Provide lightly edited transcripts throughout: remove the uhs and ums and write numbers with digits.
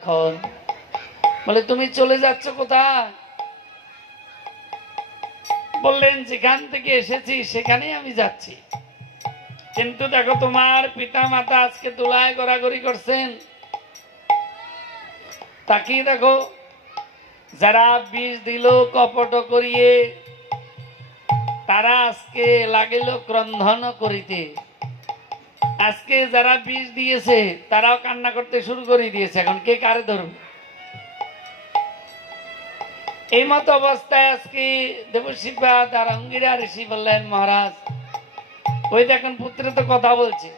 এখন বলে তুমি চলে যাচ্ছ কোথায়? বললেন যেখান থেকে এসেছি সেখানেই আমি যাচ্ছি, কিন্তু দেখো তোমার পিতা মাতা আজকে দোলায় গড়াগড়ি করছেন। তাকিয়ে দেখো, যারা বিষ দিল কপট করিয়ে, তারা আজকে লাগিল ক্রন্ধন করিতে। আজকে যারা বিষ দিয়েছে তারাও কান্না করতে শুরু করে দিয়েছে। এখন কে কারে ধরবে? এই মতো অবস্থায় আজকে দেবশিপা তার অঙ্গিরা ঋষি বললেন, মহারাজ ওই দেখেন পুত্র তো কথা বলছে।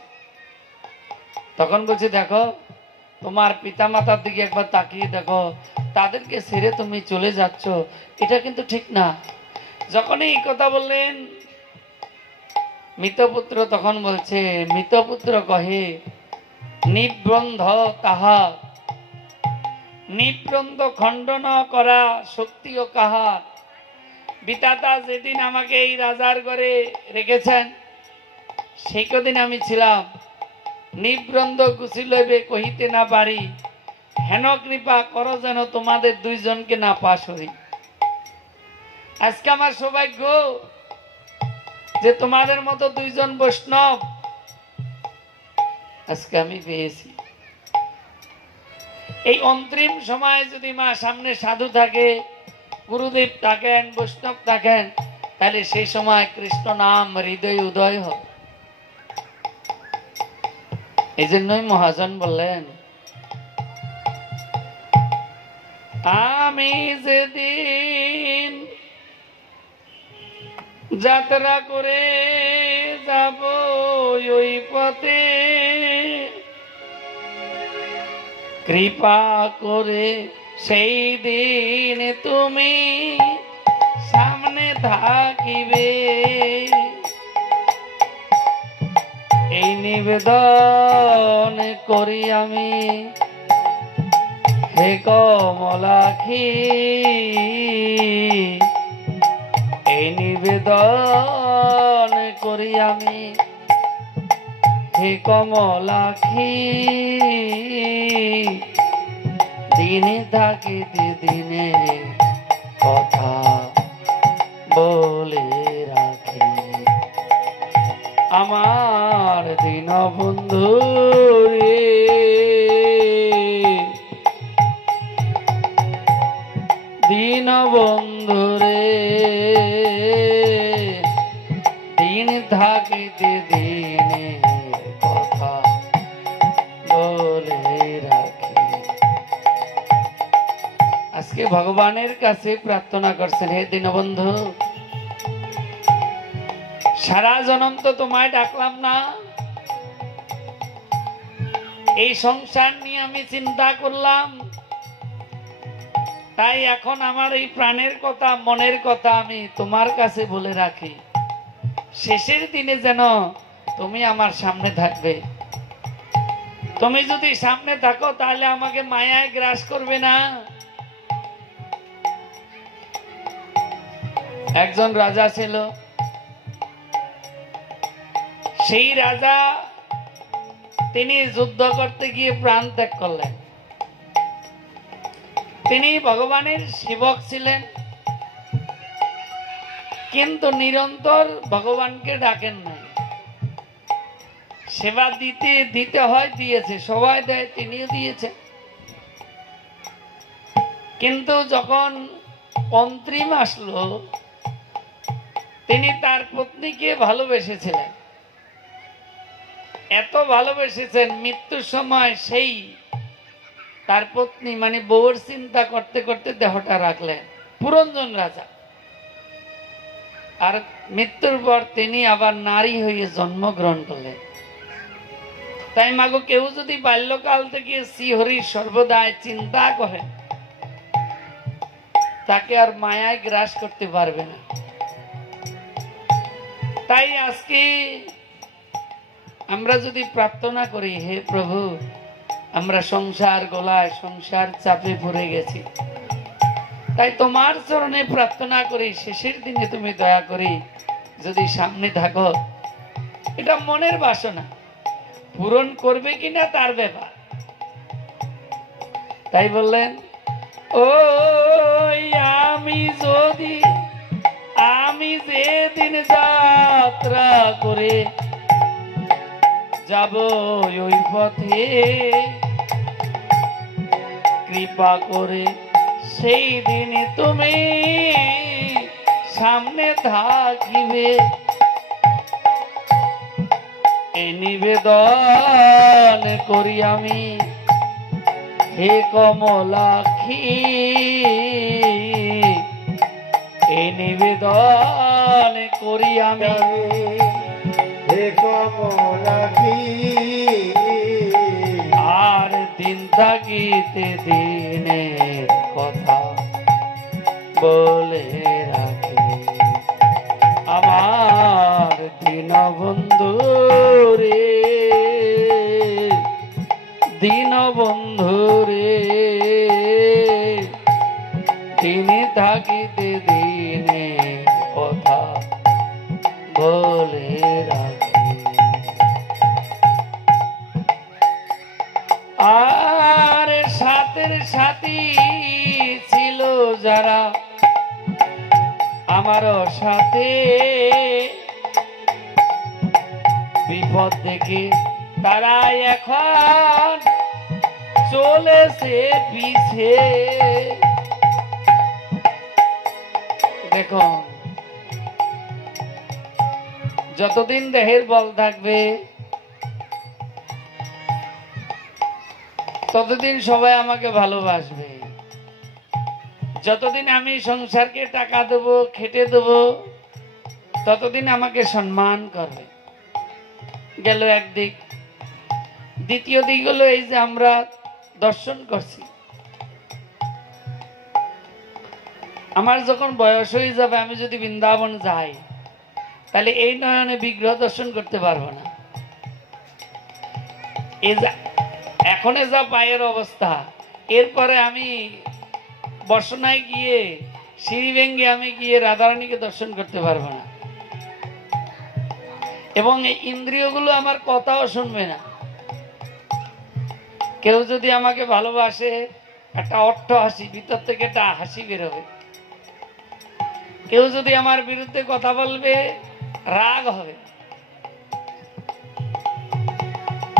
তখন বলছে, দেখো তোমার পিতা মাতার দিকে একবার তাকিয়ে দেখো, তাদেরকে ছেড়ে তুমি চলে যাচ্ছ, এটা কিন্তু ঠিক না। যখন এই কথা বললেন মৃতপুত্র তখন বলছে, মৃতপুত্র কহে, নিবন্ধ তাহা নিবন্ধ খণ্ডন করা শক্তিও কাহার। বিধাতা যেদিন আমাকে এই রাজার ঘরে রেখেছেন সেই কদিন আমি ছিলাম। নিবন্ধ গুছি লইবে কহিতে না পারি, হেন কৃপা করো যেন তোমাদের দুইজনকে না পাশ হই। আজকে আমার সৌভাগ্য যে তোমাদের মতো দুইজন বৈষ্ণব আজকে আমি পেয়েছি। এই অন্তিম সময় যদি মা সামনে সাধু থাকে, গুরুদেব থাকেন, বৈষ্ণব থাকেন, তাহলে সেই সময় কৃষ্ণ নাম হৃদয় উদয় হয়। এই জন্যই মহাজন বললেন, আমি যেদিন যাত্রা করে যাব ওই পথে, কৃপা করে সেই দিন তুমি সামনে থাকিবে। এই নিবেদন করি আমি হে কমলাক্ষী, এই নিবেদন করি আমি হে কমলাক্ষী। দিনে থাকিতে দিনে কথা বলে রাখি, আমার দীন বন্ধু রে, দীন বন্ধু রে, দিন থাকিতে দিনে কথা বলে রাখি। আজকে ভগবানের কাছে প্রার্থনা করছেন, হে দীনবন্ধু, সারা জনম তো তোমায় ডাকলাম না, এই সংসার নিয়ে আমি চিন্তা করলাম, তাই এখন আমার এই প্রাণের কথা মনের কথা আমি তোমার কাছে বলে রাখি। শেষের দিনে যেন তুমি আমার সামনে থাকবে। তুমি যদি সামনে থাকো তাহলে আমাকে মায়ায় গ্রাস করবে না। একজন রাজা ছিল, সেই রাজা তিনি যুদ্ধ করতে গিয়ে প্রাণ ত্যাগ করলেন। তিনি ভগবানের সেবক ছিলেন, কিন্তু নিরন্তর ভগবানকে ডাকেন নাই। সেবা দিতে হয়, দিয়েছে, সবাই দেয়, তিনিও দিয়েছেন। কিন্তু যখন অন্তিম আসলো, তিনি তার পত্নীকে ভালোবেসেছিলেন, এত ভালোবেসেছেন মৃত্যুর সময় সেই তার পত্নী মানে বউর চিন্তা করতে করতে দেহটা রাখলেন। পুরঞ্জন রাজা, আর মৃত্যুর পর তিনি আবার নারী হয়ে জন্মগ্রহণ করলেন। তাই মাগো, কেউ যদি বাল্যকাল থেকে শ্রীহরি সর্বদাই চিন্তা করে, তাকে আর মায়ায় গ্রাস করতে পারবে না। তাই আজকে আমরা যদি প্রার্থনা করি, হে প্রভু, আমরা সংসার গোলায় সংসার চাপে পড়ে গেছি, তাই তোমার চরণে প্রার্থনা করি, শেষের দিনে তুমি দয়া করি যদি সামনে থাকো। এটা মনের বাসনা, পূরণ করবে কিনা তার ব্যাপার। তাই বললেন, ও আমি যেদিন যাত্রা করে যাব ওই পথে, কৃপা করে সেই দিন তুমি সামনে থাকিবে। এই নিবেদন করি আমি হে কমলাক্ষী, এই নিবেদন করি আমি হে কমলাক্ষী। আর দিন থাকিতে দিনের কথা বলে রাখি, আমার দীনবন্ধু রে, দীনবন্ধু রে, দিনে থাকিতে দিনের কথা বলে রাখি। আর সাথের সাথী ছিল যারা আমার সাথে, বিপদ দেখে তারা এখন চলেছে পিছে। দেখো, যতদিন দেহের বল থাকবে ততদিন সবাই আমাকে ভালোবাসবে, যতদিন আমি সংসারকে টাকা দেব, খেটে দেব, ততদিন আমাকে সম্মান করবে। গেল একদিক। দ্বিতীয় দিক হলো এই যে আমরা দর্শন করছি, আমার যখন বয়স হয়ে যাবে, আমি যদি বৃন্দাবন যাই, তাহলে এই নয়নে বিগ্রহ দর্শন করতে পারবো না। এখন যা পায়ের অবস্থা, এরপরে আমি বর্ষনায় গিয়ে সিঁড়ি ভেঙ্গে আমি গিয়ে রাধারানীকে দর্শন করতে পারবো না, এবং এই ইন্দ্রিয়গুলো আমার কথাও শুনবে না। কেউ যদি আমাকে ভালোবাসে, একটা অট্ট হাসি, ভিতর থেকে একটা হাসি বেরোবে। কেউ যদি আমার বিরুদ্ধে কথা বলবে, রাগ হবে।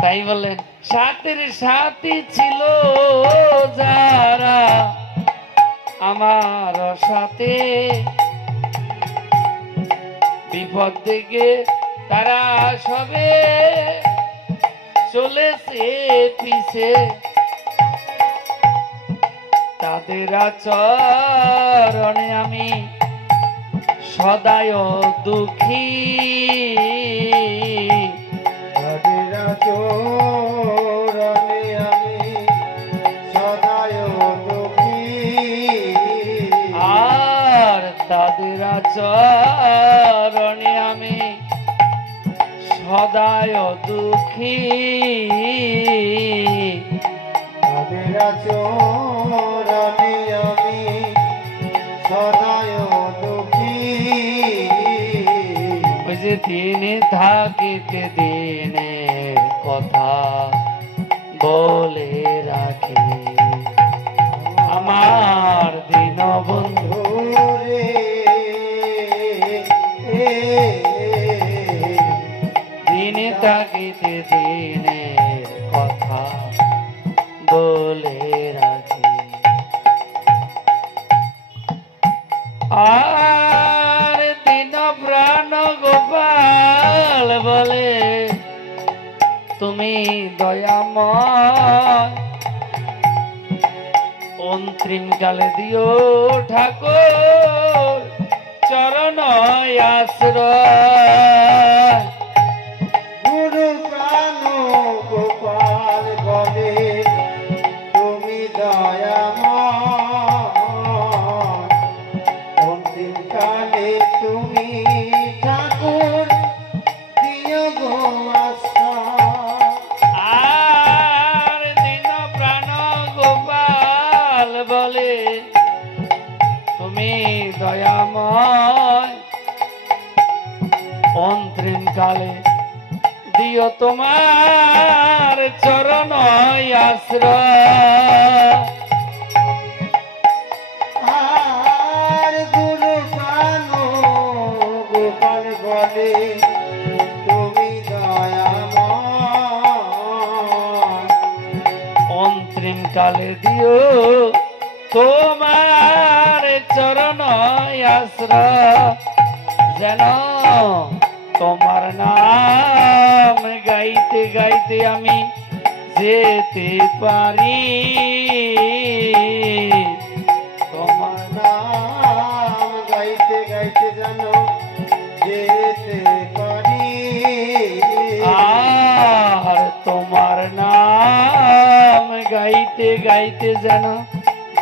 তাই বলেন, সাথের সাথী ছিল যারা আমার সাথে, বিপদ থেকে তারা সবে চলেছে পিছে। তাদের আচরণে আমি সদায় দুঃখী, তাদের আচরণে আমি সদায় দুঃখী। আর তাদের আচরণে আমি সদায় দুঃখী। তাদের আচরণে আমি সদায় দুঃখী। ওই যে দিনে থাকিতে দিনের কথা বলে রাখি, আমার দীনবন্ধু রে, দিনে থাকিতে দিনের কথা বলে রাখি। আর দিন প্রাণ গোপাল বলে, তুমি দয়াময়, অন্তিম কালে দিও ঠাকুর চরণ আশ্রয়। গুরু প্রাণ গোপাল বলে, তুমি দয়াময়, অন্তিম কালে তুমি ঠাকুর দিও গো আশ্রয়। আর দিন প্রাণ গোপাল বলে, তুমি দয়াময়, অন্তিম কালে দিও তোমার চরণ আশ্রয়। চিরকালে দিও তোমার চরণ আশ্রয়, যেন তোমার নাম গাইতে গাইতে আমি যেতে পারি, তোমার নাম গাইতে গাইতে যেন যেতে পারি, আর তোমার নাম গাইতে গাইতে যেন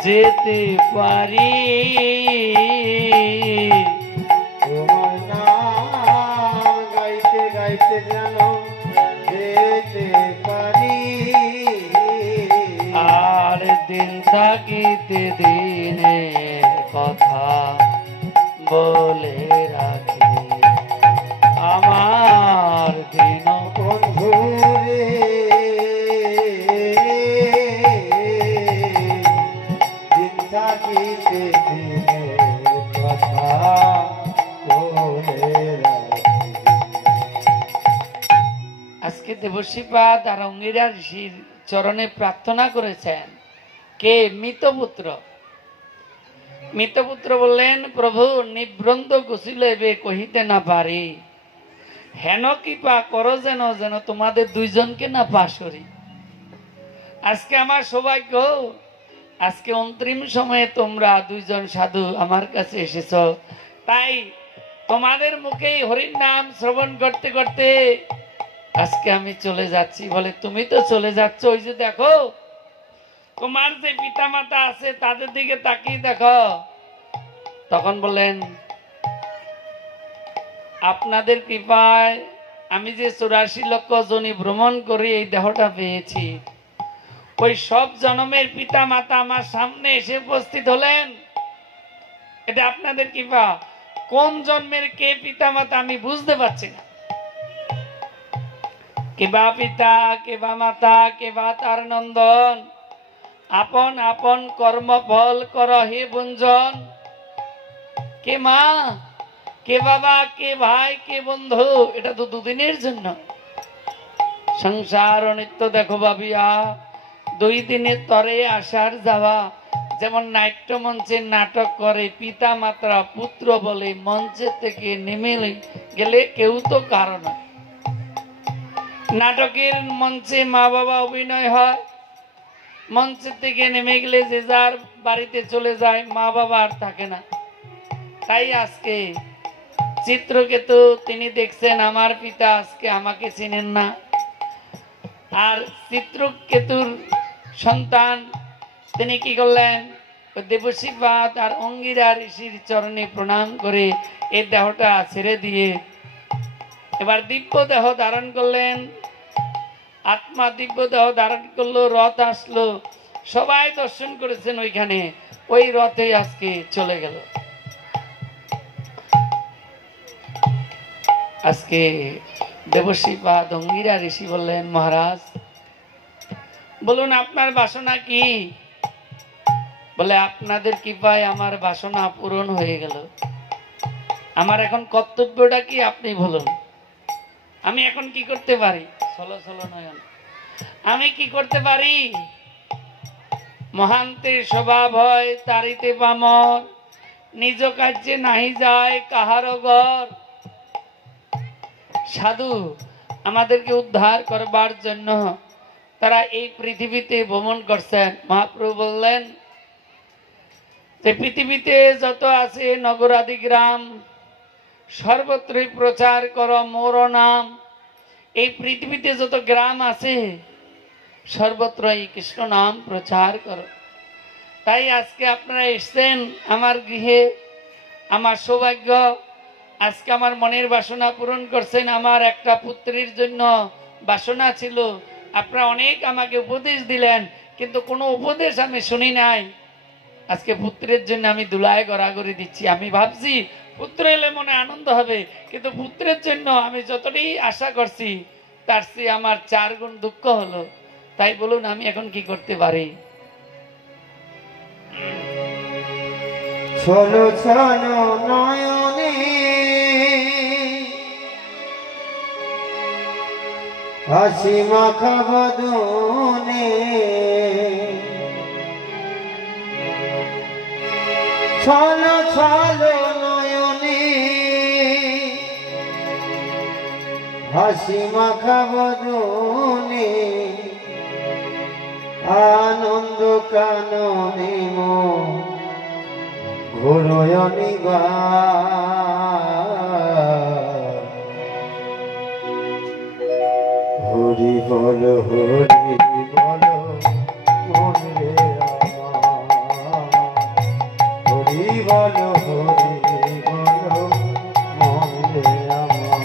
যেতে পারি, তোমার নাম গাইতে গাইতে যেন যেতে পারি, আর দিন থাকিতে দিনের কথা বলে রাখি, আমার দিন বন্ধু রে দিন থাকিতে দিনের কথা বলে রাখি। আজকে দেবশ্রীপাদ আর অঙ্গিরা ঋষির চরণে প্রার্থনা করেছেন কে? মৃতপুত্র। মৃতপুত্র বললেন, প্রভু নিবৃন্দ গুছিলেবে কহিতে না পারি, হেন কৃপা করো যেন যেন তোমাদের দুইজনকে না পাশরি। আজকে আমার সৌভাগ্য, আজকে অন্তিম সময়ে তোমরা দুইজন সাধু আমার কাছে এসেছ, তাই তোমাদের মুখেই হরির নাম শ্রবণ করতে করতে আজকে আমি চলে যাচ্ছি। বলে তুমি তো চলে যাচ্ছ, ওই যে দেখো তোমার যে পিতা মাতা আছে তাদের দিকে তাকিয়ে দেখো। তখন বললেন, আপনাদের কৃপায় আমি যে 84 লক্ষ জনি ভ্রমণ করে এই দেহটা পেয়েছি, ওই সব জন্মের পিতা মাতা আমার সামনে এসে উপস্থিত হলেন। এটা আপনাদের কৃপা। কোন জন্মের কে পিতা মাতা আমি বুঝতে পারছি না। কে বা পিতা, কে বা মাতা, কে বা তার নন্দন, আপন আপন কর্মফল কর হে গুঞ্জন। কে মা, কে বাবা, কে ভাই, কে বন্ধু, এটা তো দুদিনের জন্য। সংসার অনিত্য দেখো ভাবিয়া, 2 দিনের তরে আসার যাওয়া। যেমন নাট্য মঞ্চে নাটক করে পিতা মাতা পুত্র বলে, মঞ্চে থেকে নেমে গেলে কেউ তো কারণ। নাটকের মঞ্চে মা বাবা অভিনয় হয়, মঞ্চ থেকে নেমে গেলে যে যার বাড়িতে চলে যায়, মা বাবা আর থাকে না। তাই আজকে চিত্রকেতু তিনি দেখছেন আমার পিতা, আজকে আমাকে চিনেন না। আর চিত্রকেতুর সন্তান তিনি কি করলেন? দেবশ্রীপাদ আর অঙ্গিরা ঋষির চরণে প্রণাম করে এই দেহটা ছেড়ে দিয়ে এবার দিব্য দেহ ধারণ করলেন। আত্মা দিব্য দেহ ধারণ করলো, রথ আসলো, সবাই দর্শন করেছেন ওইখানে, ওই রথে আজকে চলে গেল। আজকে দেবশ্রীপাদ অঙ্গিরা ঋষি বললেন, মহারাজ বলুন আপনার বাসনা কি? বলে, আপনাদের কৃপায় আমার বাসনা পূরণ হয়ে গেল। আমার এখন কর্তব্যটা কি আপনি বলুন। আমি এখন কি করতে পারি? চলো চলো নয়ন, আমি কি করতে পারি? মহান্তের স্বভাব হয় তারিতে পামর, নিজ কার্যে নাহি যায় কাহার ঘর। সাধু আমাদেরকে উদ্ধার করবার জন্য তারা এই পৃথিবীতে ভ্রমণ করছেন। মহাপ্রভু বললেন যে পৃথিবীতে যত আছে নগরাদি গ্রাম, সর্বত্রই প্রচার করো মোর নাম। এই পৃথিবীতে যত গ্রাম আছে সর্বত্র এই কৃষ্ণ নাম প্রচার করো। তাই আজকে আপনারা এসছেন আমার গৃহে, আমার সৌভাগ্য। আজকে আমার মনের বাসনা পূরণ করছেন। আমার একটা পুত্রের জন্য বাসনা ছিল, আপনারা অনেক আমাকে উপদেশ দিলেন, কিন্তু কোনো উপদেশ আমি শুনি নাই। আজকে পুত্রের জন্য আমি দুলায় গড়াগড়ি দিচ্ছি। আমি ভাবছি পুত্র এলে মনে আনন্দ হবে, কিন্তু পুত্রের জন্য আমি যতটাই আশা করছি তার চেয়ে আমার 4 গুণ দুঃখ হলো। তাই বলুন আমি এখন কি করতে পারি? শোনো শোনো নয়নে হাসি মাখা বদনে ছলো ছলো নয়নে হাসি মাখা বদনে আনন্দ কাননে ঘোরয়নিবা হরি বল হরি বল মন রে আমার হরি বল হরি বল মন রে আমার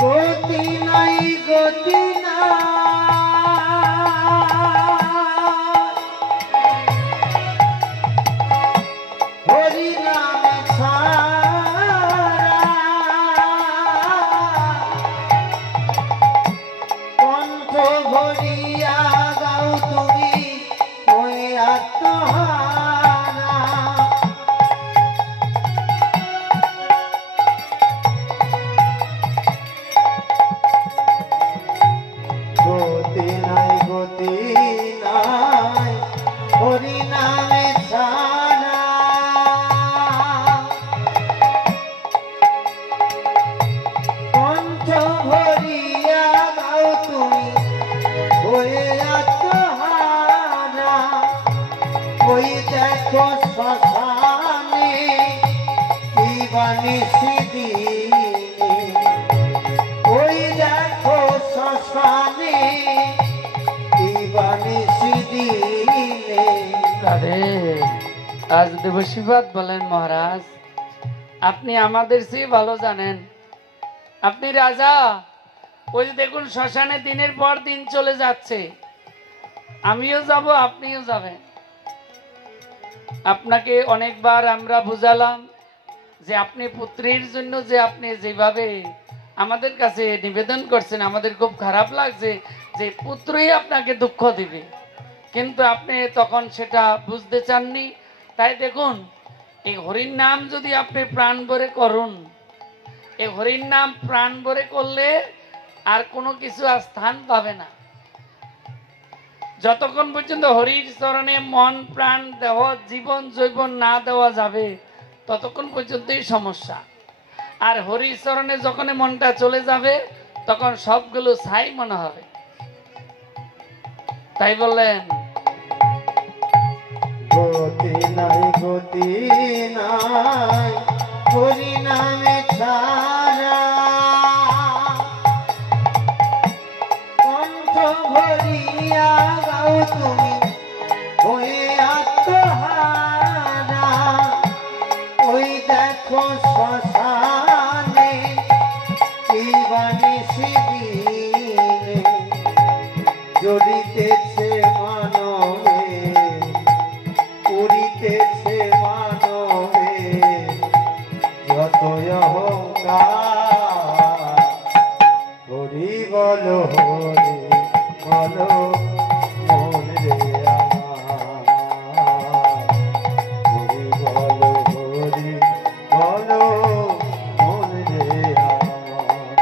গতি নাই গতি হরি নাম ছাড়া কণ্ঠ ভরিয়া গাও তুমি ওই আত্মহারা গতি নাই হরি নামে ছাড়া কণ্ঠ ভরিয়া গাও তুমি হয়ে আত্মহারা ওই দেখো শ্মশানে কি বানিসি দিনে ওই দেখো শ্মশানে কি বানিসি দিনে আরে আজ দেবশিবাদ বলেন মহারাজ, আপনি আমাদের চেয়ে ভালো জানেন। আপনি রাজা, ওই যে দেখুন শ্মশানে দিনের পর দিন চলে যাচ্ছে, আমিও যাব আপনিও যাবেন। আপনাকে অনেকবার আমরা বুঝালাম যে আপনি পুত্রীর জন্য যে আপনি যেভাবে আমাদের কাছে নিবেদন করছেন, আমাদের খুব খারাপ লাগছে যে পুত্রই আপনাকে দুঃখ দিবে, কিন্তু আপনি তখন সেটা বুঝতে চাননি। তাই দেখুন, এই হরির নাম যদি আপনি প্রাণ ভরে করুন, এই হরির নাম প্রাণ ভরে করলে আর কোনো কিছু আর স্থান পাবে না। যতক্ষণ পর্যন্ত হরির চরণে মন প্রাণ দেহ জীবন জৈবন না দেওয়া যাবে ততক্ষণ পর্যন্তই সমস্যা। আর হরির চরণে যখন মনটা চলে যাবে তখন সবগুলো ছাই মনে হবে। তাই বললেন গতি নাই হরি নামে ছাড়া কণ্ঠ ভরিয়া গাও তুমি হয়ে আত্মহারা ওই দেখো শ্মশানে কি বানিসি দিনে জ্বলিতেছে মানবে উড়িতেছে মানবে যত অহংকার হরি বল হরি বল মন রে আমার হরি বল হরি বল মন রে আমার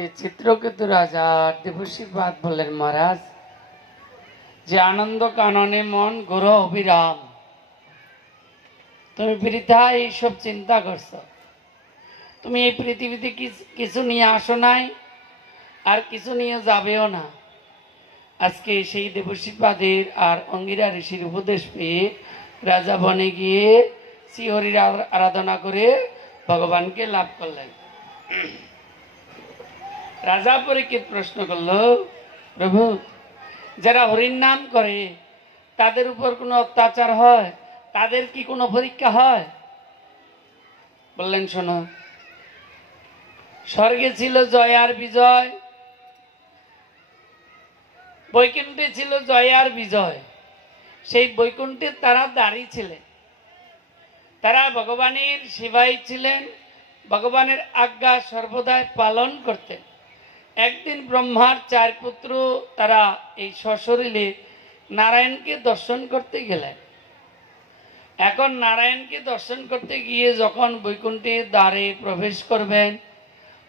যে চিত্রকেতু রাজার দেবশ্রীপাদ বললেন, মহারাজ, যে আনন্দ কাননে মন ঘোর অবিরাম, তুমি বৃথা এইসব চিন্তা করছো। তুমি এই পৃথিবীতে কিছু নিয়ে আসো নাই, আর কিছু নিয়ে যাবেও না। আজকে সেই দেবশ্রীপাদের আর অঙ্গিরা ঋষির উপদেশ পেয়ে রাজা বনে গিয়ে শ্রীহরির আরাধনা করে ভগবানকে লাভ করলেন। রাজা পরীক্ষিত প্রশ্ন করল, প্রভু, যারা হরির নাম করে তাদের উপর কোনো অত্যাচার হয়, তাদের কি কোনো পরীক্ষা হয়? বললেন, শোনো, স্বর্গে ছিল জয় আর বিজয়, বৈকুণ্ঠে ছিল জয় আর বিজয়। সেই বৈকুণ্ঠে তারা দাঁড়িয়ে ছিলেন, তারা ভগবানের সেবায় ছিলেন, ভগবানের আজ্ঞা সর্বদাই পালন করতেন। একদিন ব্রহ্মার 4 পুত্র তারা এই সশরীরে নারায়ণকে দর্শন করতে গেলেন। এখন নারায়ণকে দর্শন করতে গিয়ে যখন বৈকুণ্ঠের দ্বারে প্রবেশ করবেন,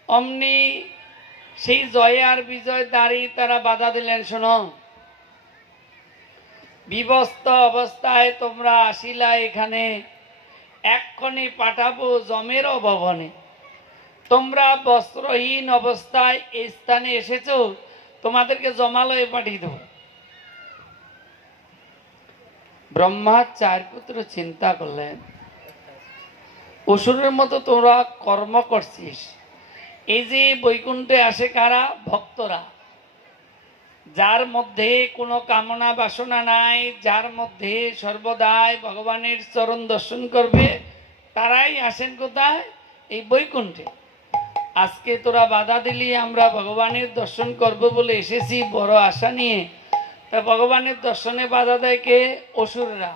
অমনি সেই জয় আর বিজয় দ্বারে তারা বাধা দিলেন, শোনো, বিবস্ত অবস্থায় তোমরা আসিলা এখানে, এক্ষণে পাঠাবো যমের ভবনে। তোমরা বস্ত্রহীন অবস্থায় এই স্থানে এসেছো, তোমাদেরকে জমালয়ে পাঠিয়ে দেব। ব্রহ্মার 4 পুত্র চিন্তা করলেন, অসুরের মতো তোরা কর্ম করছিস। এই যে বৈকুণ্ঠে আসে কারা? ভক্তরা, যার মধ্যে কোনো কামনা বাসনা নাই, যার মধ্যে সর্বদাই ভগবানের চরণ দর্শন করবে, তারাই আসেন কোথায়? এই বৈকুণ্ঠে। আজকে তোরা বাধা দিলি, আমরা ভগবানের দর্শন করব বলে এসেছি বড় আশা নিয়ে, তা ভগবানের দর্শনে বাধা দেয় কে? অসুররা।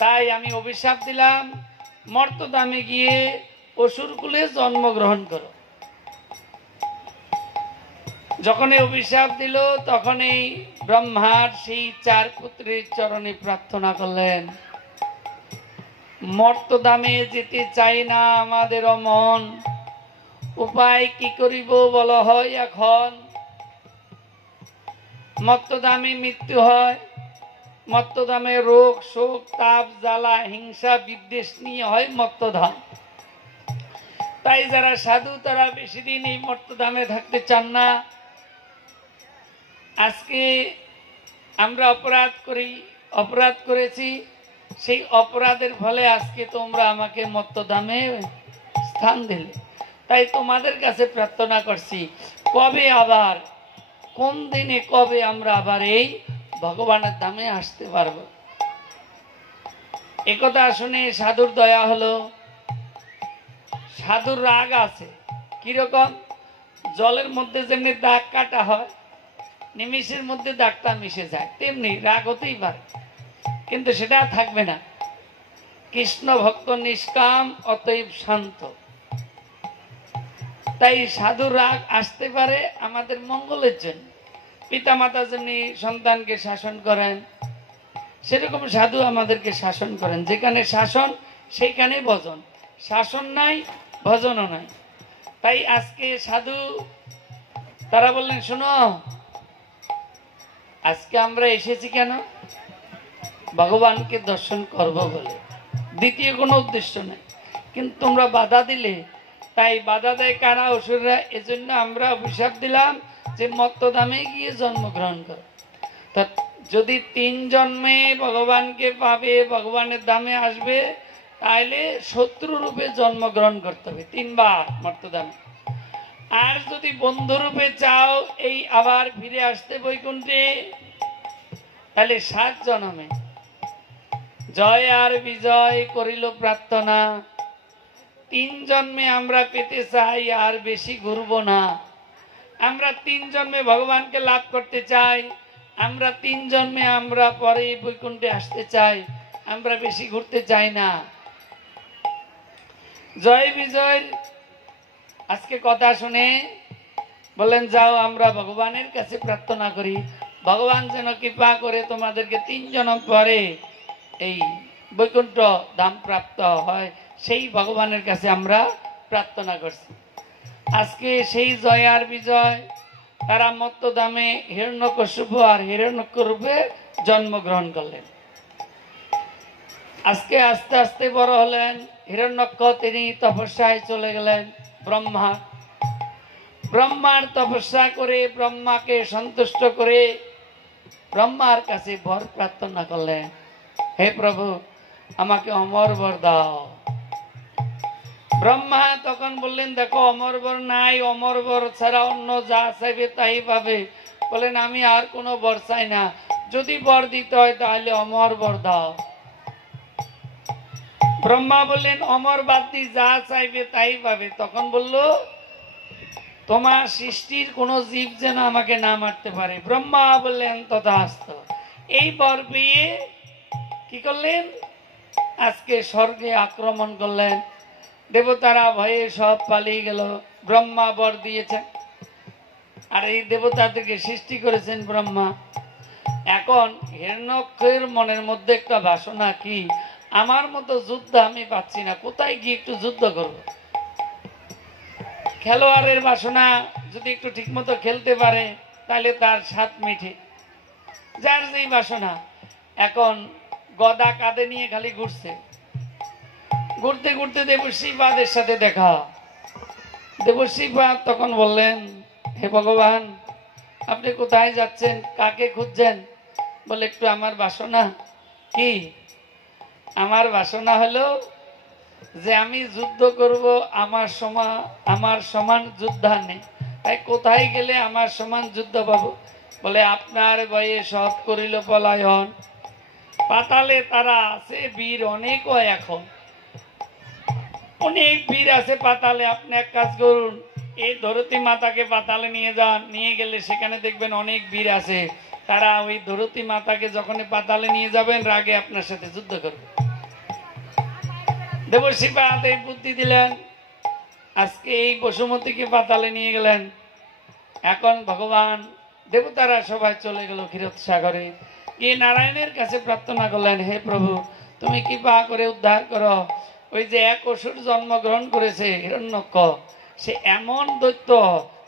তাই আমি অভিশাপ দিলাম, মর্তধামে গিয়ে অসুর কুলে জন্মগ্রহণ করো। যখন এই অভিশাপ দিল, তখন এই ব্রহ্মার সেই 4 পুত্রের চরণে প্রার্থনা করলেন, মর্তধামে যেতে চাই না আমাদের মন, উপায় কি করিব বল হয় এখন। মর্তধামে মৃত্যু হয়, মর্তধামে রোগ শোক তাপ জ্বালা হিংসা বিদ্বেষ নিয়ে হয় মর্তধাম। তাই যারা সাধু তারা বেশি দিন এই মর্তধামে থাকতে চান না। আজকে আমরা অপরাধ করেছি, সেই অপরাধের ফলে আজকে তোমরা আমাকে মর্তধামে স্থান দিলে। তাই তোমাদের কাছে প্রার্থনা করছি, কবে আবার, কোন দিনে, কবে আমরা আবার এই ভগবানের ধামে আসতে পারবো। একথা শুনে সাধুর দয়া হলো। সাধুর রাগ আছে, কিরকম? জলের মধ্যে যেমনি দাগ কাটা হয়, নিমিষের মধ্যে দাগটা মিশে যায়, তেমনি রাগ হতেই পারে, কিন্তু সেটা থাকবে না। কৃষ্ণ ভক্ত নিষ্কাম, অতএব শান্ত। তাই সাধুর রাগ আসতে পারে আমাদের মঙ্গলের জন্য। পিতামাতা যেমনি সন্তানকে শাসন করেন, সেরকম সাধু আমাদেরকে শাসন করেন। যেখানে শাসন সেইখানে ভজন, শাসন নাই ভজনও নাই। তাই আজকে সাধু তারা বললেন, শোনো, আজকে আমরা এসেছি কেন? ভগবানকে দর্শন করব বলে, দ্বিতীয় কোনো উদ্দেশ্য নেই। কিন্তু তোমরা বাধা দিলে, তাই বাধা দেয় কারা? অসুররা। এজন্য আমরা অভিশাপ দিলাম যে মর্তধামে গিয়ে জন্মগ্রহণ করো। তা যদি 3 জন্মে ভগবানকে পাবে, ভগবানের ধামে আসবে, তাহলে শত্রু রূপে জন্মগ্রহণ করতে হবে 3 বার মর্তধামে। আর যদি বন্ধু রূপে চাও এই আবার ফিরে আসতে বৈকুণ্ঠে, তাহলে 7 জন্মে জয় আর বিজয় করিল প্রার্থনা। 3 জন্মে আমরা পেতে চাই, আর বেশি ঘুরব না। আমরা 3 জন্মে ভগবানকে লাভ করতে চাই, আমরা 3 জন্মে আমরা পরে বৈকুণ্ঠে আসতে চাই, আমরা বেশি ঘুরতে চাই না। জয় বিজয় আজকে কথা শুনে বললেন, যাও আমরা ভগবানের কাছে প্রার্থনা করি, ভগবান যেন কৃপা করে তোমাদেরকে 3 জন্ম পরে এই বৈকুণ্ঠ ধাম প্রাপ্ত হয়, সেই ভগবানের কাছে আমরা প্রার্থনা করছি। আজকে সেই জয় আর বিজয়, তারা মত্তদামে হিরণ্যকশিপু আর হিরণ্যক্ষ রূপে জন্মগ্রহণ করলেন। আজকে আস্তে আস্তে বড় হলেন। হিরণ্যক্ষ তিনি তপস্যায় চলে গেলেন ব্রহ্মার তপস্যা করে ব্রহ্মাকে সন্তুষ্ট করে ব্রহ্মার কাছে বর প্রার্থনা করলেন, হে প্রভু আমাকে অমর বর দাও। ব্রহ্মা তখন বললেন, দেখো অমর বর নাই, অমর বর ছাড়া অন্য যা চাইবে তাই পাবে। বলেন আমি আর কোনো বর চাই না, যদি বর দিতে হয় তাহলে অমর বর দাও। ব্রহ্মা বললেন অমর বাদ দি যা চাইবে তাই পাবে। তখন বলল, তোমার সৃষ্টির কোন জীব যেন আমাকে না মারতে পারে। ব্রহ্মা বললেন তথাস্তু। এই বর পেয়ে কি করলেন, আজকে স্বর্গে আক্রমণ করলেন। দেবতারা ভয়ে সব পালিয়ে গেল। ব্রহ্মা বর দিয়েছেন, আর এই দেবতাদেরকে সৃষ্টি করেছেন ব্রহ্মা। এখন হিরণ্যক্ষের মনের মধ্যে একটা বাসনা, কি আমার মতো যুদ্ধ আমি পাচ্ছি না, কোথায় গিয়ে একটু যুদ্ধ করব। খেলোয়াড়ের বাসনা, যদি একটু ঠিক মতো খেলতে পারে তাহলে তার স্বাদ মিঠে, যার যেই বাসনা। এখন গদা কাঁধে নিয়ে খালি ঘুরছে। ঘুরতে ঘুরতে দেবশ্রীপাদের সাথে দেখা। দেবশ্রীপাদ তখন বললেন, হে ভগবান আপনি কোথায় যাচ্ছেন, কাকে খুঁজছেন? বলে একটু আমার বাসনা। কি? আমার বাসনা হলো যে আমি যুদ্ধ করব, আমার সমান যোদ্ধা নেই, তাই কোথায় গেলে আমার সমান যুদ্ধ পাবো? বলে আপনার ভয়ে সব করিল পলায়ন। পাতালে তারা আছে বীর অনেক, এখন অনেক বীর আছে পাতালে। আপনি এক কাজ করুন, এই ধরতী মাতাকে পাতালে নিয়ে যান, নিয়ে গেলে সেখানে দেখবেন অনেক বীর আছে। তারা ওই ধরতী মাতাকে যখন পাতালে নিয়ে যাবেন, রাগে আপনার সাথে যুদ্ধ করবে। দেবশ্রীপাদ এই বুদ্ধি দিলেন। আজকে এই বসুমতীকে পাতালে নিয়ে গেলেন। এখন ভগবান দেবতারা সবাই চলে গেল ক্ষীরসাগরে, গিয়ে নারায়ণের কাছে প্রার্থনা করলেন, হে প্রভু তুমি কৃপা করে উদ্ধার করো। ওই যে এক অসুর জন্মগ্রহণ করেছে হিরণ্যক্ষ, সে এমন দৈত্য,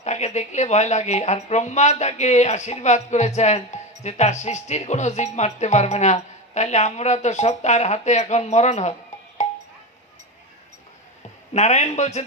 তাকে দেখলে ভয় লাগে। আর ব্রহ্মা তাকে আশীর্বাদ করেছেন যে তার সৃষ্টির কোনো জীব মারতে পারবে না, তাইলে আমরা তো সব তার হাতে এখন মরণ হবে। নারায়ণ বলছে,